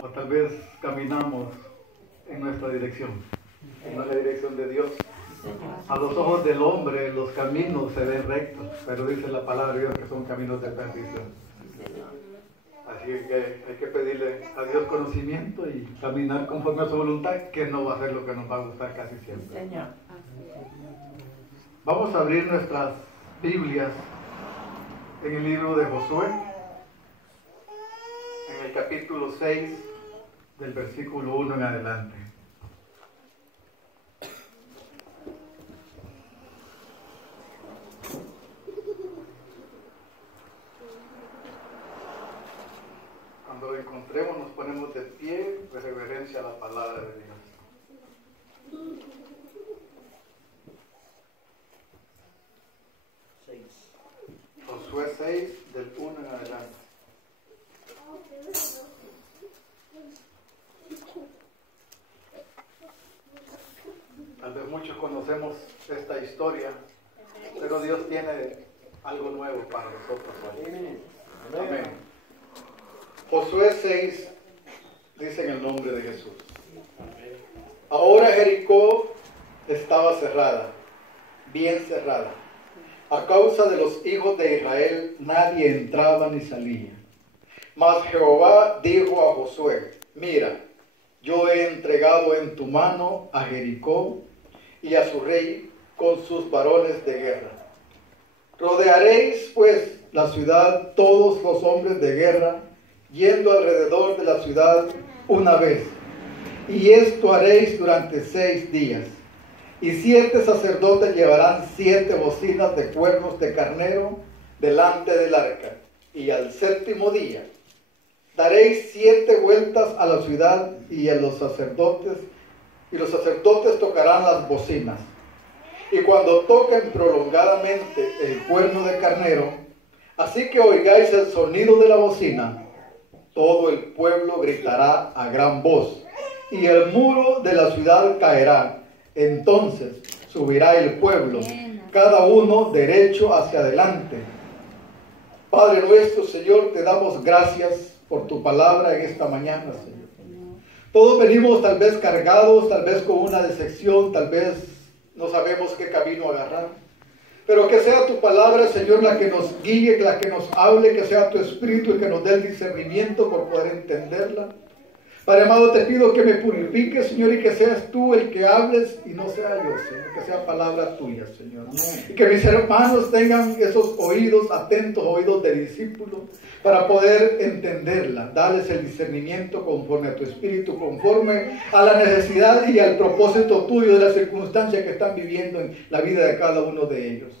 O tal vez caminamos en nuestra dirección, no en la dirección de Dios. A los ojos del hombre los caminos se ven rectos, pero dice la palabra de Dios que son caminos de perdición. Así que hay que pedirle a Dios conocimiento y caminar conforme a su voluntad, que no va a ser lo que nos va a gustar casi siempre. Vamos a abrir nuestras Biblias en el libro de Josué, en el capítulo 6, del versículo 1 en adelante. Cuando lo encontremos nos ponemos de pie de reverencia a la palabra de Dios. 6. Josué 6, del 1 en adelante. Tal vez muchos conocemos esta historia, pero Dios tiene algo nuevo para nosotros hoy. Amén. Josué 6 dice en el nombre de Jesús. Ahora Jericó estaba cerrada, bien cerrada. A causa de los hijos de Israel nadie entraba ni salía. Mas Jehová dijo a Josué: mira, yo he entregado en tu mano a Jericó y a su rey con sus varones de guerra. Rodearéis pues la ciudad todos los hombres de guerra, yendo alrededor de la ciudad una vez. Y esto haréis durante 6 días. Y 7 sacerdotes llevarán 7 bocinas de cuernos de carnero delante del arca. Y al 7º día daréis 7 vueltas a la ciudad y los sacerdotes tocarán las bocinas. Y cuando toquen prolongadamente el cuerno de carnero, así que oigáis el sonido de la bocina, todo el pueblo gritará a gran voz, y el muro de la ciudad caerá. Entonces subirá el pueblo, cada uno derecho hacia adelante. Padre nuestro, Señor, te damos gracias por tu palabra en esta mañana, Señor. Todos venimos tal vez cargados, tal vez con una decepción, tal vez no sabemos qué camino agarrar. Pero que sea tu palabra, Señor, la que nos guíe, la que nos hable, que sea tu Espíritu el que nos dé el discernimiento por poder entenderla. Padre amado, te pido que me purifiques, Señor, y que seas tú el que hables y no sea yo, Señor, que sea palabra tuya, Señor. Y que mis hermanos tengan esos oídos atentos, oídos de discípulos, para poder entenderla. Darles el discernimiento conforme a tu Espíritu, conforme a la necesidad y al propósito tuyo de las circunstancias que están viviendo en la vida de cada uno de ellos.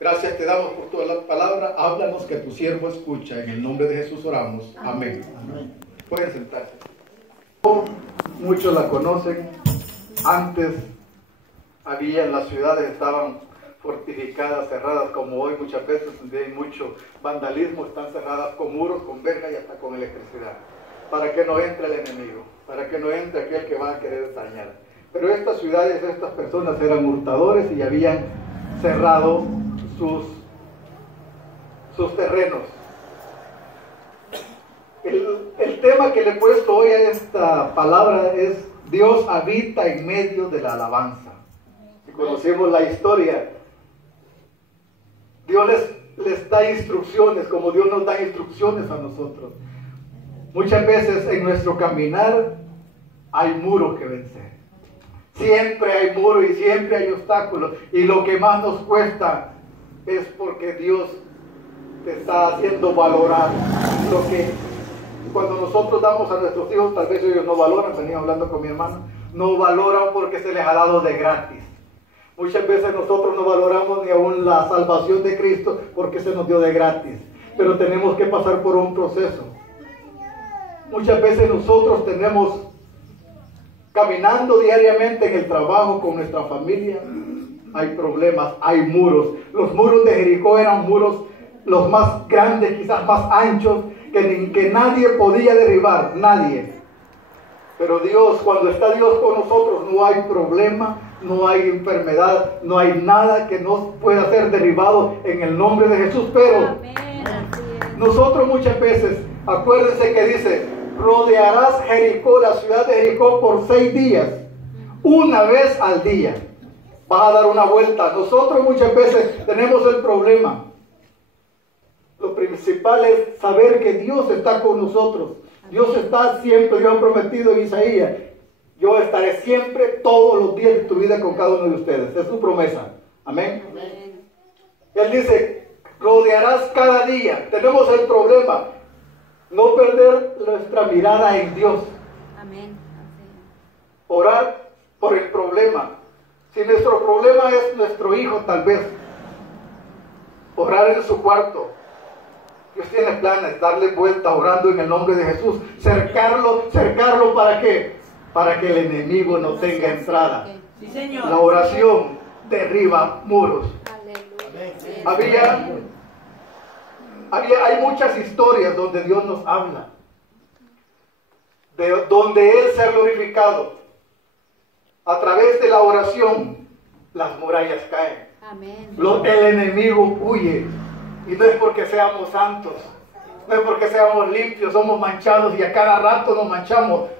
Gracias te damos por toda la palabra. Háblanos, que tu siervo escucha. En el nombre de Jesús oramos. Amén. Amén. Pueden sentarse. Muchos la conocen. Antes las ciudades estaban fortificadas, cerradas, como hoy muchas veces donde hay mucho vandalismo, están cerradas con muros, con verjas y hasta con electricidad, para que no entre el enemigo, para que no entre aquel que va a querer dañar. Pero estas ciudades, estas personas eran hurtadores y habían cerrado sus terrenos. El tema que le he puesto hoy a esta palabra es: Dios habita en medio de la alabanza. Si conocemos la historia, Dios les da instrucciones, como Dios nos da instrucciones a nosotros. Muchas veces en nuestro caminar hay muros que vencer. Siempre hay muros y siempre hay obstáculos. Y lo que más nos cuesta es porque Dios te está haciendo valorar lo que cuando nosotros damos a nuestros hijos, tal vez ellos no valoran. Venía hablando con mi hermano, no valoran porque se les ha dado de gratis. Muchas veces nosotros no valoramos ni aún la salvación de Cristo porque se nos dio de gratis, pero tenemos que pasar por un proceso. Muchas veces nosotros tenemos, caminando diariamente en el trabajo con nuestra familia, hay problemas, hay muros. Los muros de Jericó eran muros los más grandes, quizás más anchos, que nadie podía derribar, nadie. Pero Dios, cuando está Dios con nosotros, no hay problema, no hay enfermedad, no hay nada que no pueda ser derribado en el nombre de Jesús. Pero nosotros muchas veces, acuérdense que dice, rodearás Jericó, la ciudad de Jericó, por 6 días, una vez al día. Vas a dar una vuelta. Nosotros muchas veces tenemos el problema. Lo principal es saber que Dios está con nosotros. Dios está siempre, Dios ha prometido en Isaías: yo estaré siempre, todos los días de tu vida con cada uno de ustedes. Es su promesa. Amén. Amén. Él dice, rodearás cada día. Tenemos el problema, no perder nuestra mirada en Dios. Amén. Orar por el problema. Si nuestro problema es nuestro hijo, tal vez, orar en su cuarto. Dios tiene planes, darle vuelta orando en el nombre de Jesús. Cercarlo, ¿para qué? Para que el enemigo no tenga entrada. Sí, Señor. La oración derriba muros. Hay muchas historias donde Dios nos habla, donde Él se ha glorificado. A través de la oración, las murallas caen. Amén. El enemigo huye. Y no es porque seamos santos, no es porque seamos limpios, somos manchados y a cada rato nos manchamos.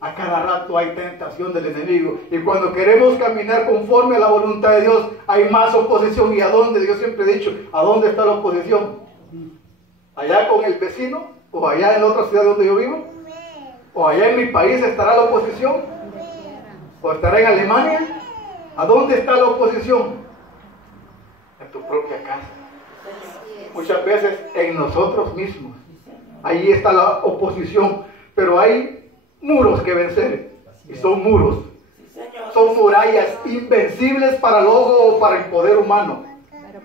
A cada rato hay tentación del enemigo. Y cuando queremos caminar conforme a la voluntad de Dios, hay más oposición. ¿Y a dónde? Yo siempre he dicho, ¿a dónde está la oposición? ¿Allá con el vecino? ¿O allá en la otra ciudad donde yo vivo? ¿O allá en mi país estará la oposición? ¿O estará en Alemania? ¿A dónde está la oposición? En tu propia casa. Muchas veces en nosotros mismos. Ahí está la oposición. Pero hay muros que vencer. Y son muros. Son murallas invencibles para el ojo o para el poder humano.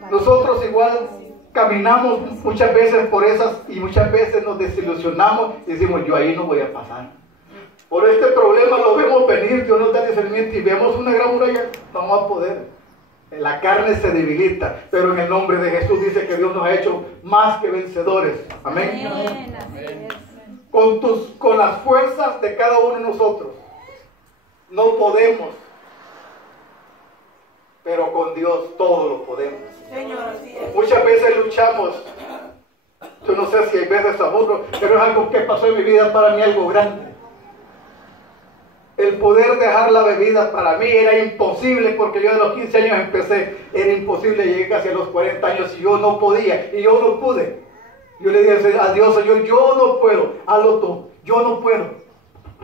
Nosotros igual caminamos muchas veces por esas y muchas veces nos desilusionamos y decimos, yo ahí no voy a pasar. Por este problema lo vemos venir, Dios nos da discernimiento y vemos una gran muralla, vamos a poder. La carne se debilita, pero en el nombre de Jesús dice que Dios nos ha hecho más que vencedores. Amén. Amén. Con las fuerzas de cada uno de nosotros no podemos, pero con Dios todo lo podemos. Muchas veces luchamos. Yo no sé si hay veces aburro, pero es algo que pasó en mi vida, para mí algo grande. El poder dejar la bebida para mí era imposible, porque yo de los 15 años empecé, era imposible, llegué casi a los 40 años y yo no podía, y yo no pude. Yo le dije a Dios, Señor, yo no puedo, hazlo tú, yo no puedo,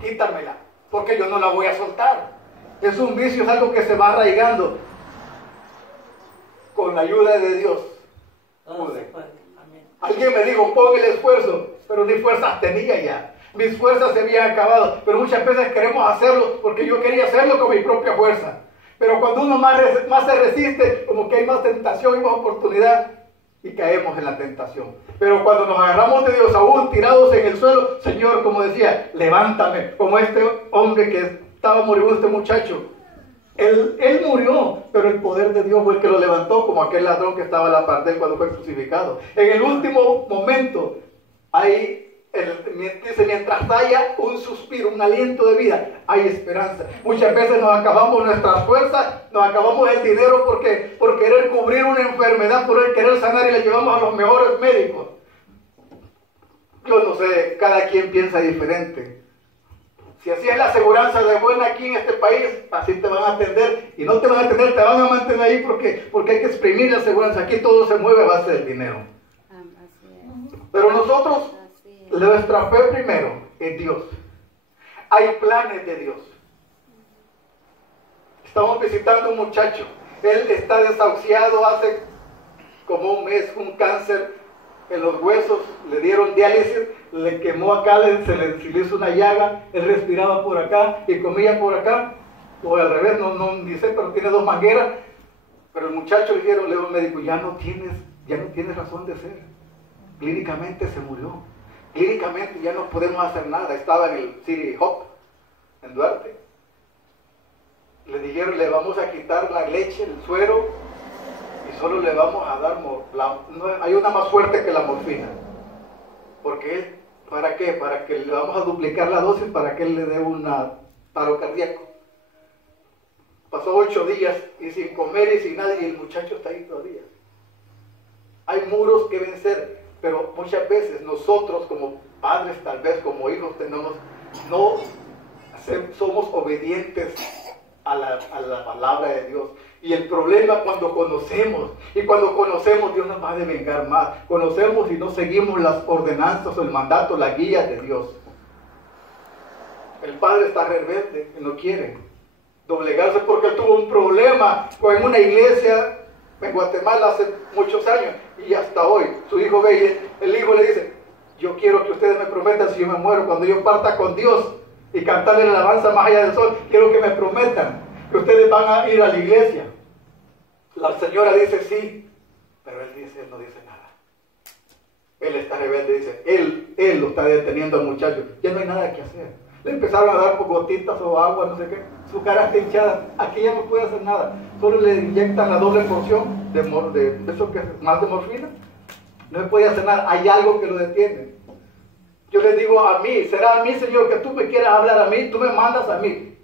quítamela, porque yo no la voy a soltar. Es un vicio, es algo que se va arraigando. Con la ayuda de Dios pude. Alguien me dijo, pon el esfuerzo, pero ni fuerzas tenía ya. Mis fuerzas se habían acabado, pero muchas veces queremos hacerlo porque yo quería hacerlo con mi propia fuerza. Pero cuando uno más se resiste, como que hay más tentación y más oportunidad, y caemos en la tentación. Pero cuando nos agarramos de Dios, aún tirados en el suelo, Señor, como decía, levántame, como este hombre que estaba muriendo, este muchacho. Él murió, pero el poder de Dios fue el que lo levantó, como aquel ladrón que estaba a la par de él cuando fue crucificado. En el último momento, dice, mientras haya un suspiro, un aliento de vida, hay esperanza. Muchas veces nos acabamos nuestras fuerzas, nos acabamos el dinero por querer cubrir una enfermedad, por querer sanar, y le llevamos a los mejores médicos. Yo no sé, cada quien piensa diferente. Si así es la aseguranza de buena aquí en este país, así te van a atender, y no te van a atender, te van a mantener ahí porque hay que exprimir la aseguranza. Aquí todo se mueve a base del dinero. Pero nosotros, nuestra fe primero en Dios. Hay planes de Dios. Estamos visitando a un muchacho. Él está desahuciado hace como un mes, un cáncer en los huesos. Le dieron diálisis, le quemó acá, se le hizo una llaga. Él respiraba por acá y comía por acá. O al revés, no dice, pero tiene 2 mangueras. Pero el muchacho le dijeron, al médico, ya no tienes razón de ser. Clínicamente se murió. Clínicamente ya no podemos hacer nada. Estaba en el City Hop, en Duarte. Le dijeron, le vamos a quitar la leche, el suero, y solo le vamos a dar hay una más fuerte que la morfina. Porque él, ¿para qué? Para que le vamos a duplicar la dosis para que él le dé un paro cardíaco. Pasó 8 días y sin comer y sin nada, y el muchacho está ahí todavía. Hay muros que vencer. Pero muchas veces nosotros como padres, tal vez como hijos, no somos obedientes a la palabra de Dios. Y el problema cuando conocemos, y cuando conocemos, Dios nos va a devengar más. Conocemos y no seguimos las ordenanzas o el mandato, la guía de Dios. El padre está rebelde y no quiere doblegarse porque él tuvo un problema en una iglesia en Guatemala hace muchos años, y hasta hoy su hijo ve y el hijo le dice: yo quiero que ustedes me prometan, si yo me muero, cuando yo parta con Dios y cantarle la alabanza más allá del sol, quiero que me prometan que ustedes van a ir a la iglesia. La señora dice sí, pero él no dice nada. Él está rebelde, dice, él lo está deteniendo al muchacho, ya no hay nada que hacer. Le empezaron a dar gotitas o agua, no sé qué, su cara está hinchada, aquí ya no puede hacer nada, solo le inyectan la doble porción de eso que es más de morfina, no se puede hacer nada, hay algo que lo detiene. Yo le digo a mí, será a mí, Señor, que tú me quieras hablar a mí, tú me mandas a mí.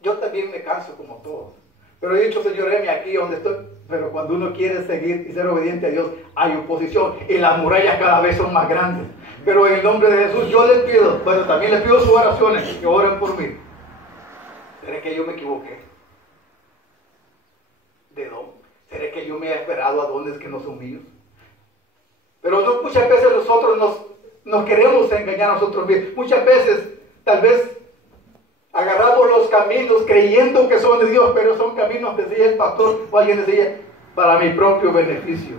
Yo también me canso como todos, pero he dicho, Señor, heme aquí donde estoy. Pero cuando uno quiere seguir y ser obediente a Dios, hay oposición y las murallas cada vez son más grandes. Pero en el nombre de Jesús yo le pido, bueno, también le pido sus oraciones, que oren por mí. ¿Será que yo me equivoqué? ¿De dónde? ¿Será que yo me he esperado a dones que no son míos? Pero muchas veces nosotros nos queremos engañar a nosotros mismos. Muchas veces, tal vez, agarramos los caminos creyendo que son de Dios, pero son caminos, decía el pastor, o alguien decía, para mi propio beneficio.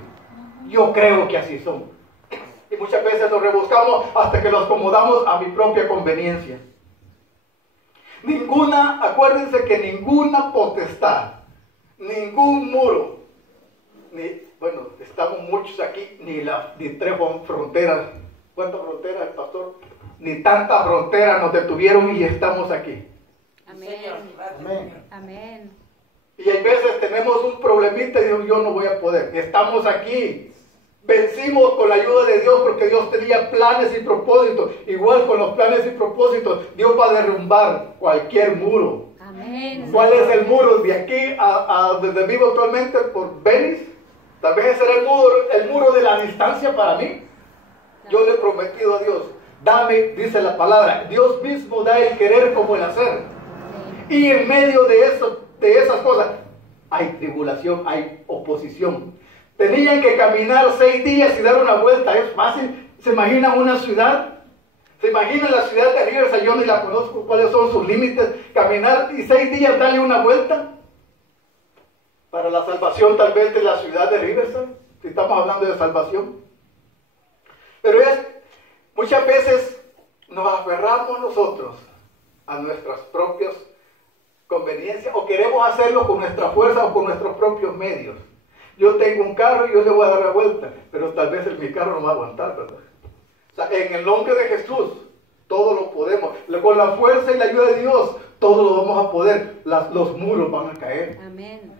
Yo creo que así son. Y muchas veces nos rebuscamos hasta que los acomodamos a mi propia conveniencia. Acuérdense que ninguna potestad, ningún muro, bueno, estamos muchos aquí, ni 3 fronteras. ¿Cuántas fronteras, pastor? Ni tantas fronteras nos detuvieron y estamos aquí. Amén. Amén. Amén. Y hay veces tenemos un problemita y digo, yo no voy a poder. Estamos aquí. Vencimos con la ayuda de Dios porque Dios tenía planes y propósitos. Igual con los planes y propósitos, Dios va a derrumbar cualquier muro. Amén. ¿Cuál es el muro? De aquí a donde vivo actualmente, por Venice. Tal vez será el muro de la distancia para mí. Yo le he prometido a Dios, dame, dice la palabra, Dios mismo da el querer como el hacer. Y en medio de esas cosas, hay tribulación, hay oposición. Tenían que caminar 6 días y dar una vuelta, es fácil. ¿Se imaginan una ciudad? ¿Se imaginan la ciudad de Riverside? Yo ni la conozco, cuáles son sus límites. Caminar y 6 días darle una vuelta para la salvación tal vez de la ciudad de Riverside, si estamos hablando de salvación. Pero muchas veces nos aferramos nosotros a nuestras propias conveniencias o queremos hacerlo con nuestra fuerza o con nuestros propios medios. Yo tengo un carro y yo le voy a dar la vuelta, pero tal vez mi carro no va a aguantar, ¿verdad? O sea, en el nombre de Jesús, todo lo podemos. Con la fuerza y la ayuda de Dios, todo lo vamos a poder. Los muros van a caer. Amén.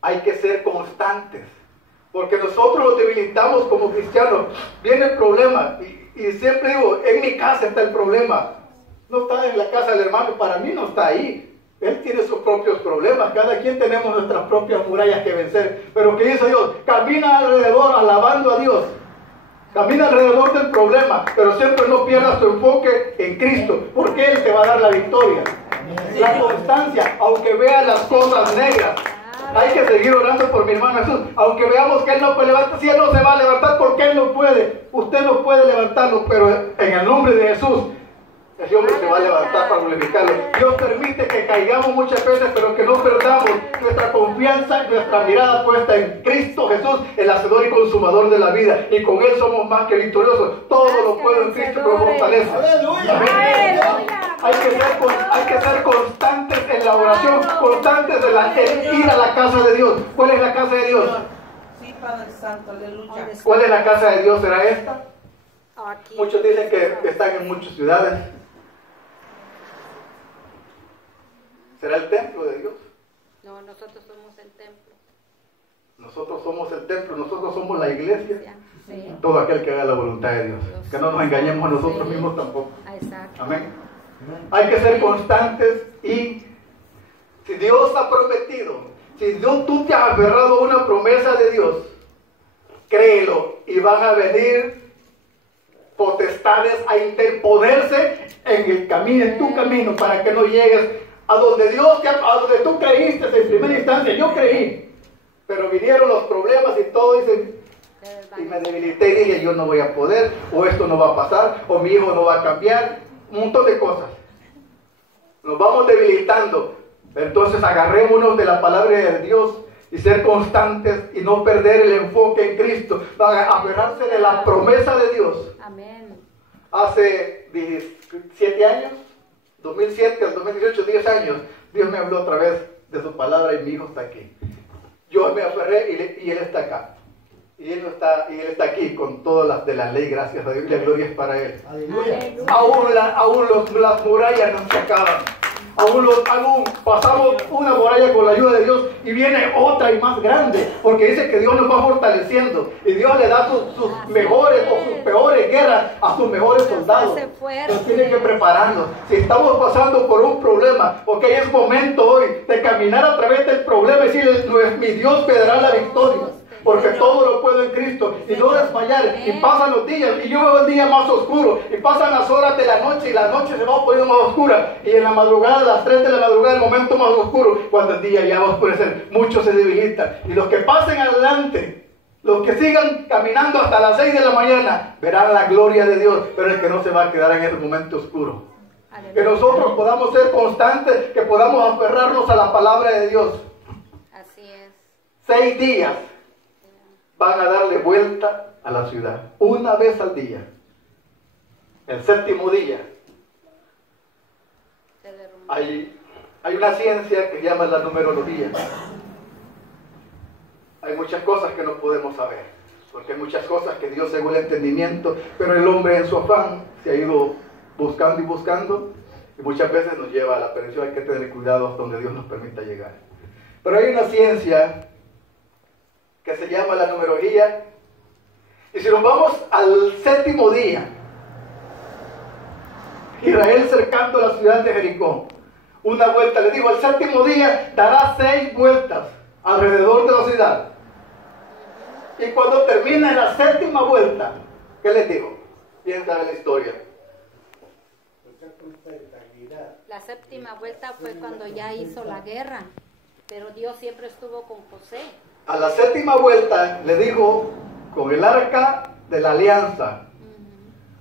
Hay que ser constantes. Porque nosotros nos debilitamos como cristianos. Viene el problema. Y siempre digo, en mi casa está el problema. No está en la casa del hermano. Para mí no está ahí. Él tiene sus propios problemas. Cada quien tenemos nuestras propias murallas que vencer. Pero ¿qué dice Dios? Camina alrededor alabando a Dios. Camina alrededor del problema. Pero siempre no pierdas tu enfoque en Cristo. Porque Él te va a dar la victoria. La constancia, aunque veas las cosas negras. Hay que seguir orando por mi hermano Jesús. Aunque veamos que Él no puede levantar, si Él no se va a levantar, porque Él no puede. Usted no puede levantarlo, pero en el nombre de Jesús, ese hombre se va a levantar para glorificarlo. Dios permite que caigamos muchas veces, pero que no perdamos nuestra confianza y nuestra mirada puesta en Cristo Jesús, el hacedor y consumador de la vida. Y con Él somos más que victoriosos. Todo lo puedo en Cristo que nos fortalece. ¡Aleluya! Hay que ser constantes en la oración, constantes en ir a la casa de Dios. ¿Cuál es la casa de Dios? Sí, Padre Santo, aleluya. ¿Cuál es la casa de Dios? ¿Será esta? Aquí. Muchos dicen que están en muchas ciudades. ¿Será el templo de Dios? No, nosotros somos el templo. Nosotros somos el templo, nosotros somos la iglesia. Sí. Todo aquel que haga la voluntad de Dios. Que no nos engañemos a nosotros mismos tampoco. Exacto. Amén. Hay que ser constantes y si Dios ha prometido, si tú te has aferrado a una promesa de Dios, créelo y van a venir potestades a interponerse en el camino, en tu camino, para que no llegues a donde Dios, a donde tú creíste en primera instancia. Yo creí, pero vinieron los problemas y todo, y me debilité y dije, yo no voy a poder, o esto no va a pasar, o mi hijo no va a cambiar, un montón de cosas. Nos vamos debilitando. Entonces agarrémonos de la palabra de Dios y ser constantes y no perder el enfoque en Cristo, aferrarse de la promesa de Dios. Amén. Hace 17 años, 2007 al 2018, 10 años, Dios me habló a través de su palabra y mi hijo está aquí. Yo me aferré y él está acá. Y él está aquí con todas las de la ley, gracias a Dios, y la gloria es para él. Aleluya. Aún las murallas no se acaban. Aún pasamos una muralla con la ayuda de Dios y viene otra y más grande, porque dice que Dios nos va fortaleciendo y Dios le da sus mejores o sus peores guerras a sus mejores soldados. Nos tiene que prepararnos. Si estamos pasando por un problema, porque es momento hoy de caminar a través del problema y decirle, mi Dios me dará la victoria. Porque todo lo puedo en Cristo y no desmayar. Y pasan los días y yo veo el día más oscuro y pasan las horas de la noche y la noche se va poniendo más oscura y en la madrugada, a las 3 de la madrugada, el momento más oscuro, cuando el día ya va a oscurecer, muchos se debilitan y los que pasen adelante, los que sigan caminando hasta las 6 de la mañana, verán la gloria de Dios, pero el que no se va a quedar en ese momento oscuro. Que nosotros podamos ser constantes, que podamos aferrarnos a la palabra de Dios. Así es. 6 días van a darle vuelta a la ciudad, una vez al día. El 7º día, hay una ciencia que se llama la numerología. Hay muchas cosas que no podemos saber, porque hay muchas cosas que Dios según el entendimiento, pero el hombre en su afán se ha ido buscando y buscando, y muchas veces nos lleva a la perdición. Hay que tener cuidado hasta donde Dios nos permita llegar. Pero hay una ciencia que se llama la numerología, y si nos vamos al 7º día, Israel cercando la ciudad de Jericó, una vuelta, les digo, el 7º día dará 6 vueltas alrededor de la ciudad, y cuando termina la 7ª vuelta, ¿qué les digo? ¿Quién sabe la historia? La 7ª vuelta fue cuando ya hizo la guerra, pero Dios siempre estuvo con José. A la 7ª vuelta le dijo, con el arca de la alianza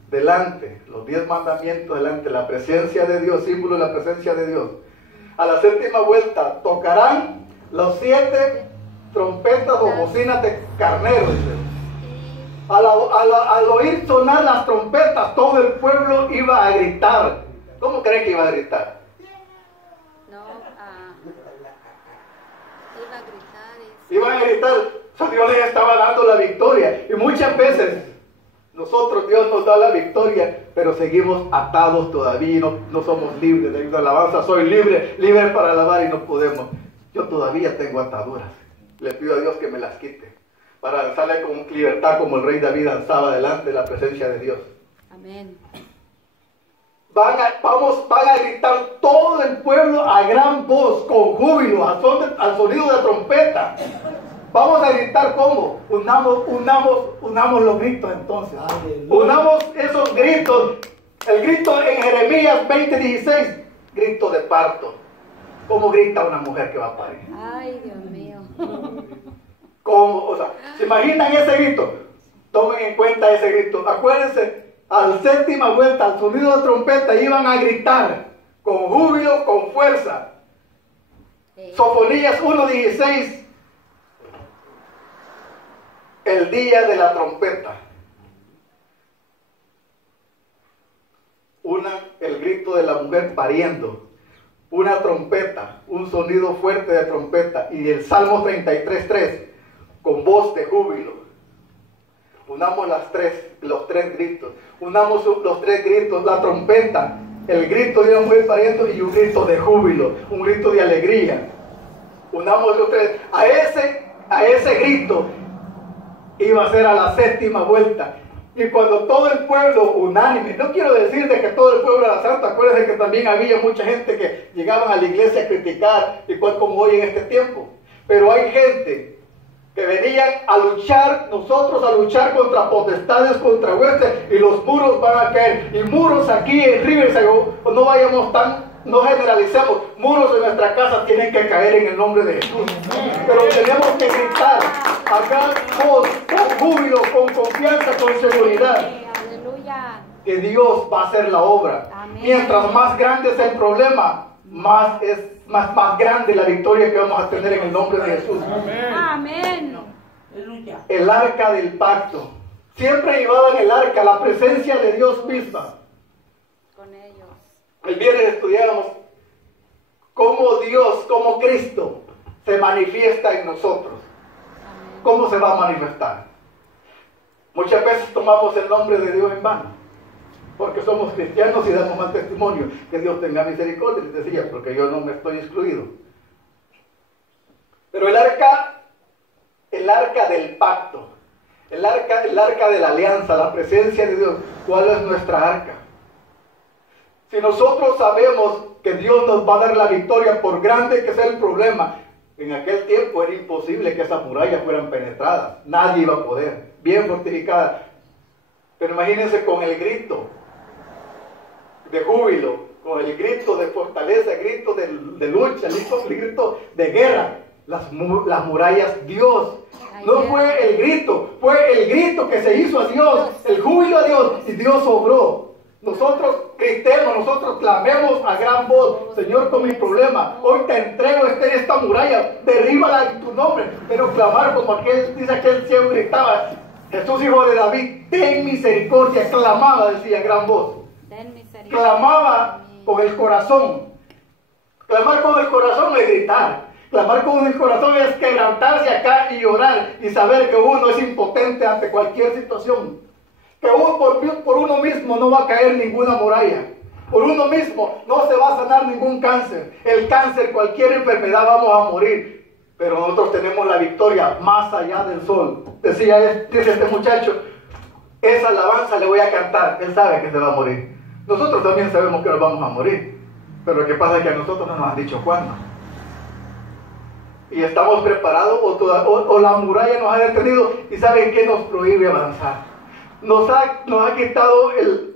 delante, los 10 mandamientos delante, la presencia de Dios, símbolo de la presencia de Dios. A la 7ª vuelta tocarán los 7 trompetas o bocinas de carnero. Al oír sonar las trompetas, todo el pueblo iba a gritar. ¿Cómo creen que iba a gritar? Iban a gritar. O sea, Dios les estaba dando la victoria. Y muchas veces nosotros, Dios nos da la victoria, pero seguimos atados todavía, no somos libres. De la alabanza, soy libre para alabar y no podemos. Yo todavía tengo ataduras. Le pido a Dios que me las quite, para danzarle con libertad como el rey David danzaba delante de la presencia de Dios. Amén. Van a gritar todo el pueblo a gran voz, con júbilo, al sonido de trompeta. Vamos a gritar ¿cómo? Unamos los gritos entonces. Unamos esos gritos. El grito en Jeremías 20:16, grito de parto. ¿Cómo grita una mujer que va a parir? Ay, Dios mío. ¿Cómo? O sea, ¿se imaginan ese grito? Tomen en cuenta ese grito. Acuérdense, a la 7ª vuelta, al sonido de trompeta, iban a gritar con júbilo, con fuerza. Sofonías 1:16, el día de la trompeta. El grito de la mujer pariendo. Una trompeta, un sonido fuerte de trompeta. Y el Salmo 33:3, con voz de júbilo. Unamos los tres gritos. Unamos los 3 gritos, la trompeta, el grito de una mujer pariendo y un grito de júbilo, un grito de alegría. Unamos los 3. A ese grito iba a ser a la 7ª vuelta. Y cuando todo el pueblo unánime, no quiero decir de que todo el pueblo era santo, acuérdense que también había mucha gente que llegaban a la iglesia a criticar, igual como hoy en este tiempo. Pero hay gente que venían a luchar, nosotros a luchar contra potestades, contra huestes, y los muros van a caer. Y muros aquí en Riverside, no vayamos no generalicemos, muros de nuestra casa tienen que caer en el nombre de Jesús. Pero tenemos que gritar, acá con júbilo, con confianza, con seguridad. Aleluya. Que Dios va a hacer la obra. Amén. Mientras más grande es el problema, más grande la victoria que vamos a tener en el nombre de Jesús. Amén. Aleluya. El arca del pacto. Siempre llevaban el arca, la presencia de Dios misma. Con ellos. El viernes estudiamos cómo Dios, cómo Cristo se manifiesta en nosotros. Amén. ¿Cómo se va a manifestar? Muchas veces tomamos el nombre de Dios en vano, porque somos cristianos y damos mal testimonio. Que Dios tenga misericordia, les decía, porque yo no me estoy excluido. Pero el arca del pacto, el arca de la alianza, la presencia de Dios, ¿cuál es nuestra arca? Si nosotros sabemos que Dios nos va a dar la victoria, por grande que sea el problema, en aquel tiempo era imposible que esas murallas fueran penetradas, nadie iba a poder, bien fortificadas. Pero imagínense con el grito de júbilo, con el grito de fortaleza, el grito de lucha, el grito de guerra, las murallas, Dios. No fue el grito, fue el grito que se hizo a Dios, el júbilo a Dios, y Dios obró. Nosotros gritemos, nosotros clamemos a gran voz: Señor, con mi problema, hoy te entrego esta muralla, derríbala en tu nombre. Pero clamar como dice aquel ciego gritaba: Jesús, hijo de David, ten misericordia. Clamaba, decía a gran voz. Ten misericordia. Clamaba con el corazón. Clamar con el corazón es gritar. Clamar con el corazón es quebrantarse acá y llorar y saber que uno es impotente ante cualquier situación. Que uno por uno mismo no va a caer ninguna muralla. Por uno mismo no se va a sanar ningún cáncer. El cáncer, cualquier enfermedad, vamos a morir. Pero nosotros tenemos la victoria más allá del sol. Dice este muchacho: esa alabanza le voy a cantar. Él sabe que se va a morir. Nosotros también sabemos que nos vamos a morir. Pero lo que pasa es que a nosotros no nos han dicho cuándo. Y estamos preparados, o la muralla nos ha detenido. ¿Y saben qué nos prohíbe avanzar? Nos ha quitado el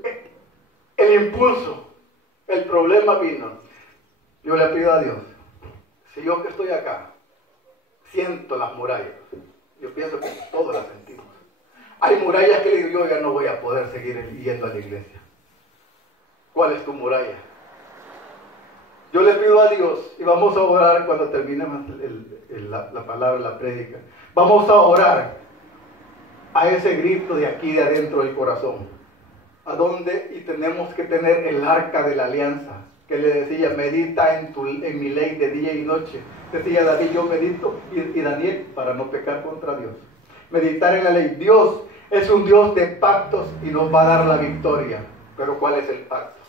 impulso. El problema vino. Yo le pido a Dios, si yo que estoy acá siento las murallas, yo pienso que todos las sentimos. Hay murallas que yo ya no voy a poder seguir yendo a la iglesia. ¿Cuál es tu muralla? Yo le pido a Dios, y vamos a orar cuando terminemos la palabra, la prédica. Vamos a orar a ese grito de aquí, de adentro del corazón. ¿A dónde? Y tenemos que tener el arca de la alianza, que le decía: medita en mi ley de día y noche. Decía David: yo medito, y Daniel, para no pecar contra Dios. Meditar en la ley. Dios es un Dios de pactos y nos va a dar la victoria. Pero ¿cuál es el pacto?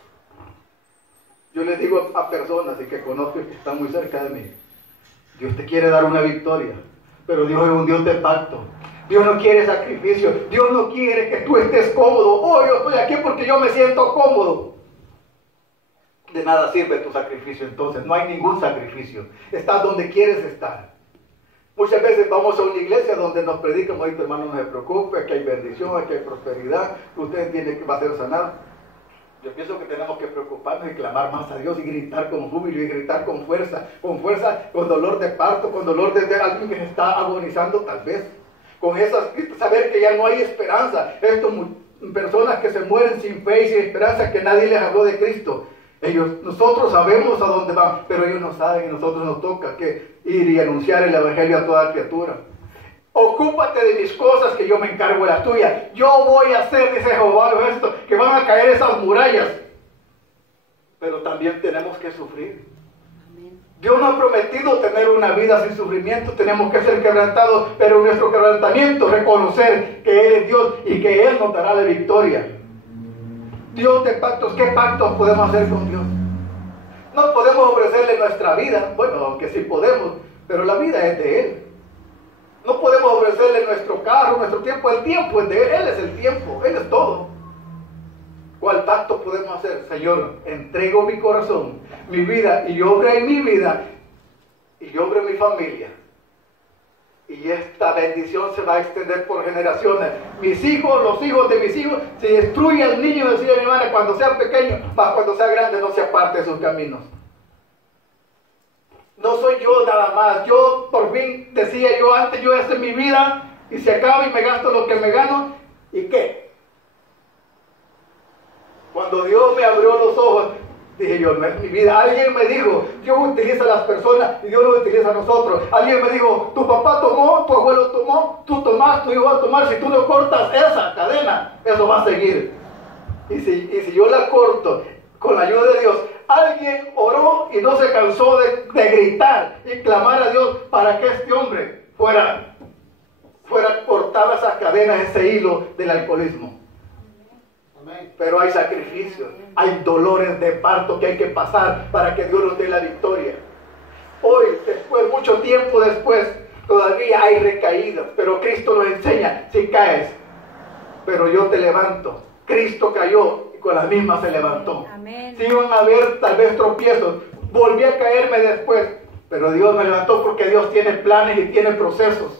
Yo les digo a personas y que conozco y que están muy cerca de mí: Dios te quiere dar una victoria, pero Dios es un Dios de pacto. Dios no quiere sacrificio. Dios no quiere que tú estés cómodo. Oh, yo estoy aquí porque yo me siento cómodo. De nada sirve tu sacrificio entonces. No hay ningún sacrificio. Estás donde quieres estar. Muchas veces vamos a una iglesia donde nos predican: oye, tu hermano, no se preocupe, que hay bendición, que hay prosperidad, que usted va a ser sanado. Yo pienso que tenemos que preocuparnos y clamar más a Dios y gritar con júbilo y gritar con fuerza, con dolor de parto, con dolor de alguien que se está agonizando tal vez. Con esas, saber que ya no hay esperanza. Estas personas que se mueren sin fe y sin esperanza, que nadie les habló de Cristo. Nosotros sabemos a dónde van, pero ellos no saben, y nosotros nos toca que ir y anunciar el evangelio a toda criatura. Ocúpate de mis cosas, que yo me encargo de las tuyas. Yo voy a hacer, dice Jehová, esto, que van a caer esas murallas. Pero también tenemos que sufrir. Dios nos ha prometido tener una vida sin sufrimiento. Tenemos que ser quebrantados, pero en nuestro quebrantamiento reconocer que Él es Dios y que Él nos dará la victoria. Dios de pactos. ¿Qué pactos podemos hacer con Dios? No podemos ofrecerle nuestra vida. Bueno, aunque sí podemos, pero la vida es de Él. No podemos ofrecerle nuestro carro, nuestro tiempo. El tiempo es de Él. Él es el tiempo. Él es todo. ¿Cuál pacto podemos hacer? Señor, entrego mi corazón, mi vida, y obre en mi vida, y obre en mi familia. Y esta bendición se va a extender por generaciones. Mis hijos, los hijos de mis hijos, si destruye al niño, decía mi hermana, cuando sea pequeño, más cuando sea grande, no se aparte de sus caminos. No soy yo nada más. Yo por fin decía yo antes, yo esta es mi vida y se acaba y me gasto lo que me gano. ¿Y qué? Cuando Dios me abrió los ojos, dije yo, no es mi vida. Alguien me dijo, Dios utiliza a las personas y Dios nos utiliza a nosotros. Alguien me dijo, tu papá tomó, tu abuelo tomó, tú tomás, tu hijo va a tomar. Si tú no cortas esa cadena, eso va a seguir. Y si yo la corto con la ayuda de Dios, alguien oró y no se cansó de gritar y clamar a Dios para que este hombre fuera cortada esas cadenas, ese hilo del alcoholismo. Pero hay sacrificios, hay dolores de parto que hay que pasar para que Dios nos dé la victoria. Hoy, después, mucho tiempo después, todavía hay recaídas, pero Cristo nos enseña, si caes, pero yo te levanto. Cristo cayó y con las mismas se levantó. Amén. Si iban a haber tal vez tropiezos, volví a caerme después, pero Dios me levantó porque Dios tiene planes y tiene procesos.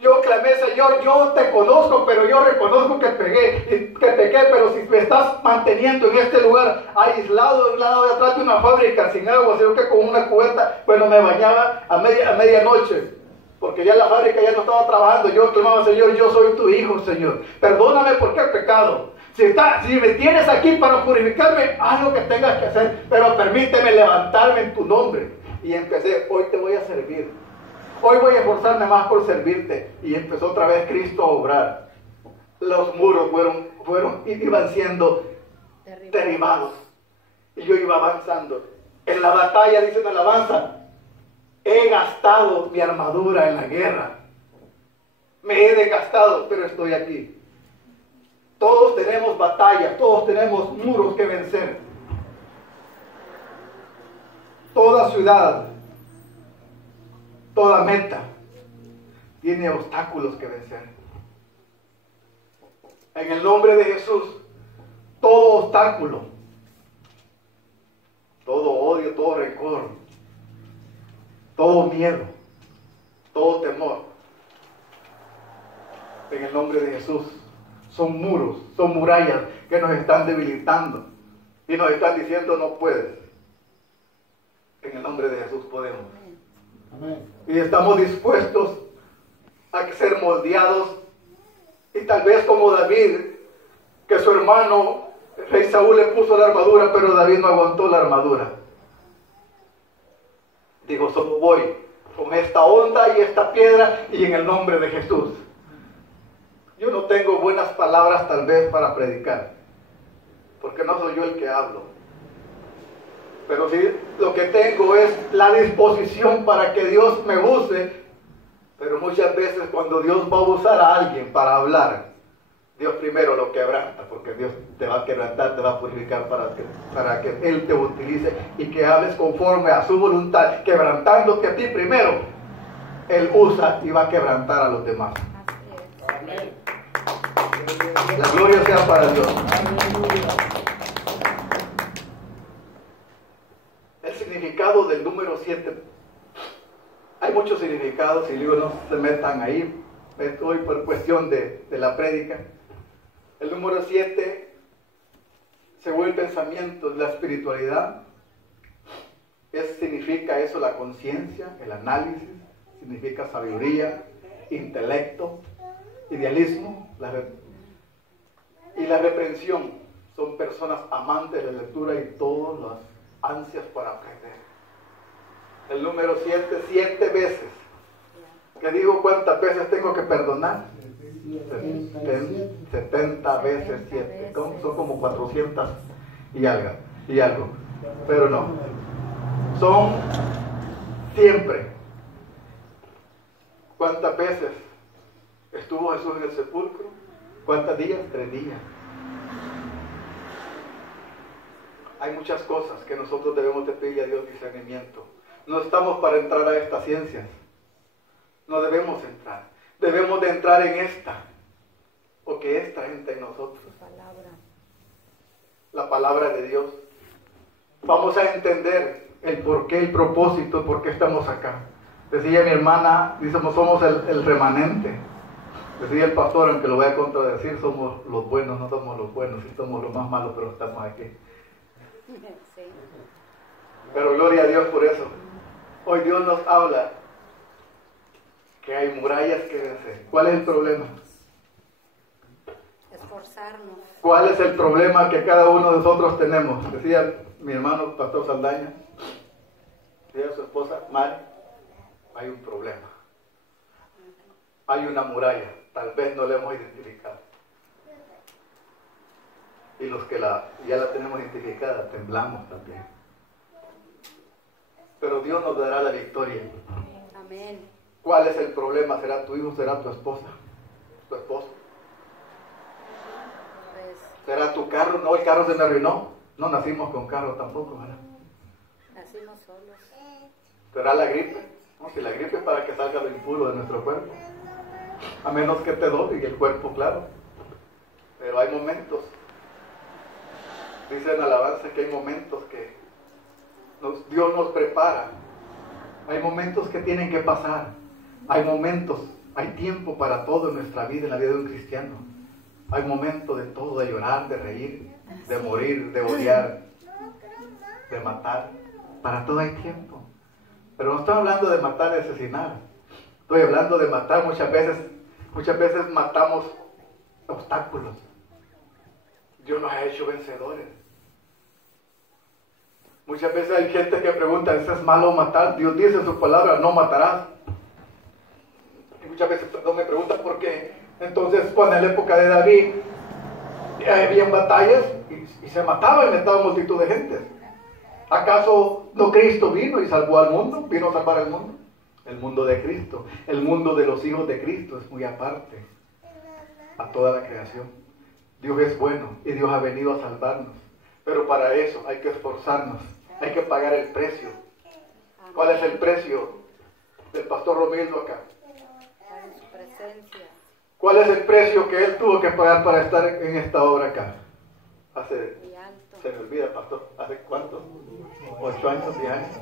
Yo clamé, Señor, yo te conozco, pero yo reconozco que pequé, pero si me estás manteniendo en este lugar aislado, de un lado de atrás de una fábrica, sin agua, sino que con una cubeta, bueno, me bañaba a medianoche, porque ya la fábrica ya no estaba trabajando. Yo clamaba, Señor, yo soy tu hijo, Señor, perdóname porque he pecado. Si me tienes aquí para purificarme, haz lo que tengas que hacer, pero permíteme levantarme en tu nombre. Y empecé, hoy te voy a servir. Hoy voy a esforzarme más por servirte. Y empezó otra vez Cristo a obrar. Los muros iban siendo derribados. Y yo iba avanzando. En la batalla, dice en alabanza, he gastado mi armadura en la guerra. Me he desgastado, pero estoy aquí. Todos tenemos batallas, todos tenemos muros que vencer. Toda ciudad, toda meta tiene obstáculos que vencer. En el nombre de Jesús, todo obstáculo, todo odio, todo rencor, todo miedo, todo temor, en el nombre de Jesús, son muros, son murallas que nos están debilitando y nos están diciendo no puedes. En el nombre de Jesús podemos. Amén. Y estamos dispuestos a ser moldeados. Y tal vez como David, que su hermano, el rey Saúl, le puso la armadura, pero David no aguantó la armadura. Digo, solo voy con esta onda y esta piedra y en el nombre de Jesús. Yo no tengo buenas palabras tal vez para predicar, porque no soy yo el que hablo. Pero sí, lo que tengo es la disposición para que Dios me use. Pero muchas veces cuando Dios va a usar a alguien para hablar, Dios primero lo quebranta, porque Dios te va a quebrantar, te va a purificar para que Él te utilice y que hables conforme a su voluntad, quebrantándote a ti primero. Él usa y va a quebrantar a los demás. Amén. La gloria sea para Dios. El significado del número 7. Hay muchos significados y digo no se metan ahí. Estoy por cuestión de la prédica. El número 7, según el pensamiento, la espiritualidad. Significa eso la conciencia, el análisis. Significa sabiduría, intelecto, idealismo. Y la reprensión. Son personas amantes de la lectura y todas las ansias para aprender. El número 7, 7 veces. Que digo cuántas veces tengo que perdonar. 70 veces 7. Son como 400 y algo. Pero no. Son siempre. ¿Cuántas veces estuvo Jesús en el sepulcro? ¿Cuántos días? 3 días. Hay muchas cosas que nosotros debemos de pedirle a Dios discernimiento. No estamos para entrar a estas ciencias. No debemos entrar. Debemos de entrar en esta. O que esta entre en nosotros. La palabra de Dios. Vamos a entender el porqué, el propósito, por qué estamos acá. Decía mi hermana, dice, somos el remanente. Decía el pastor, aunque lo voy a contradecir, somos los buenos, no somos los buenos, sí somos los más malos, pero estamos aquí. Sí. Pero gloria a Dios por eso. Hoy Dios nos habla que hay murallas que vencer. ¿Cuál es el problema? Esforzarnos. ¿Cuál es el problema que cada uno de nosotros tenemos? Decía mi hermano Pastor Saldaña, decía su esposa Mari, hay un problema. Hay una muralla, tal vez no la hemos identificado. Y los que ya la tenemos identificada, temblamos también. Pero Dios nos dará la victoria. Amén. ¿Cuál es el problema? ¿Será tu hijo? ¿Será tu esposa? ¿Tu esposo? Pues ¿Será tu carro? No, el carro se me arruinó. No nacimos con carro tampoco, ¿verdad? nacimos solos. ¿Será la gripe? No, si la gripe es para que salga lo impuro de nuestro cuerpo. A menos que te doble el cuerpo, claro. Pero hay momentos. Dice en alabanza que hay momentos que Dios nos prepara. Hay momentos que tienen que pasar. Hay momentos, hay tiempo para todo en nuestra vida, en la vida de un cristiano. Hay momentos de todo, de llorar, de reír, de morir, de odiar, de matar. Para todo hay tiempo. Pero no estoy hablando de matar y asesinar. Estoy hablando de matar muchas veces matamos obstáculos. Dios nos ha hecho vencedores. Muchas veces hay gente que pregunta, ¿eso es malo matar? Dios dice en su palabra, no matarás. Y muchas veces me preguntan por qué. Entonces, cuando en la época de David había batallas y se mataba y mataba multitud de gente. ¿Acaso no Cristo vino y salvó al mundo? ¿Vino a salvar al mundo? El mundo de Cristo, el mundo de los hijos de Cristo es muy aparte a toda la creación. Dios es bueno y Dios ha venido a salvarnos. Pero para eso hay que esforzarnos, hay que pagar el precio. ¿Cuál es el precio del pastor Romildo acá? En su presencia. ¿Cuál es el precio que él tuvo que pagar para estar en esta obra acá? Y alto. Se me olvida, pastor, ¿hace cuánto? 8 años, 10 años.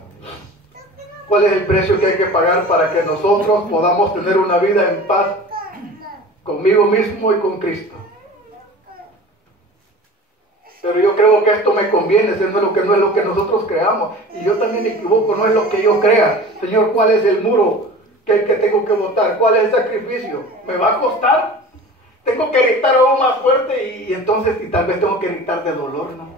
¿Cuál es el precio que hay que pagar para que nosotros podamos tener una vida en paz conmigo mismo y con Cristo? Pero yo creo que esto me conviene, no es lo que nosotros creamos. Y yo también me equivoco, no es lo que yo crea. Señor, ¿cuál es el muro que tengo que botar? ¿Cuál es el sacrificio? ¿Me va a costar? Tengo que gritar aún más fuerte y entonces tal vez tengo que gritar de dolor, ¿no?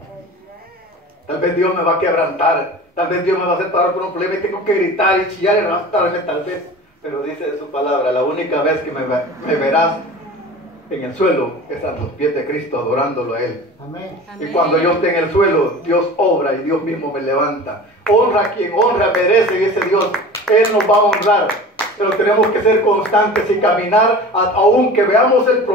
Tal vez Dios me va a quebrantar, tal vez Dios me va a hacer parar por un problema y tengo que gritar y chillar y arrastrarme tal vez. Pero dice de su palabra, la única vez que me verás en el suelo es a los pies de Cristo adorándolo a Él. Amén. Y cuando yo esté en el suelo, Dios obra y Dios mismo me levanta. Honra a quien honra merece, dice Dios. Él nos va a honrar. Pero tenemos que ser constantes y caminar aunque veamos el problema.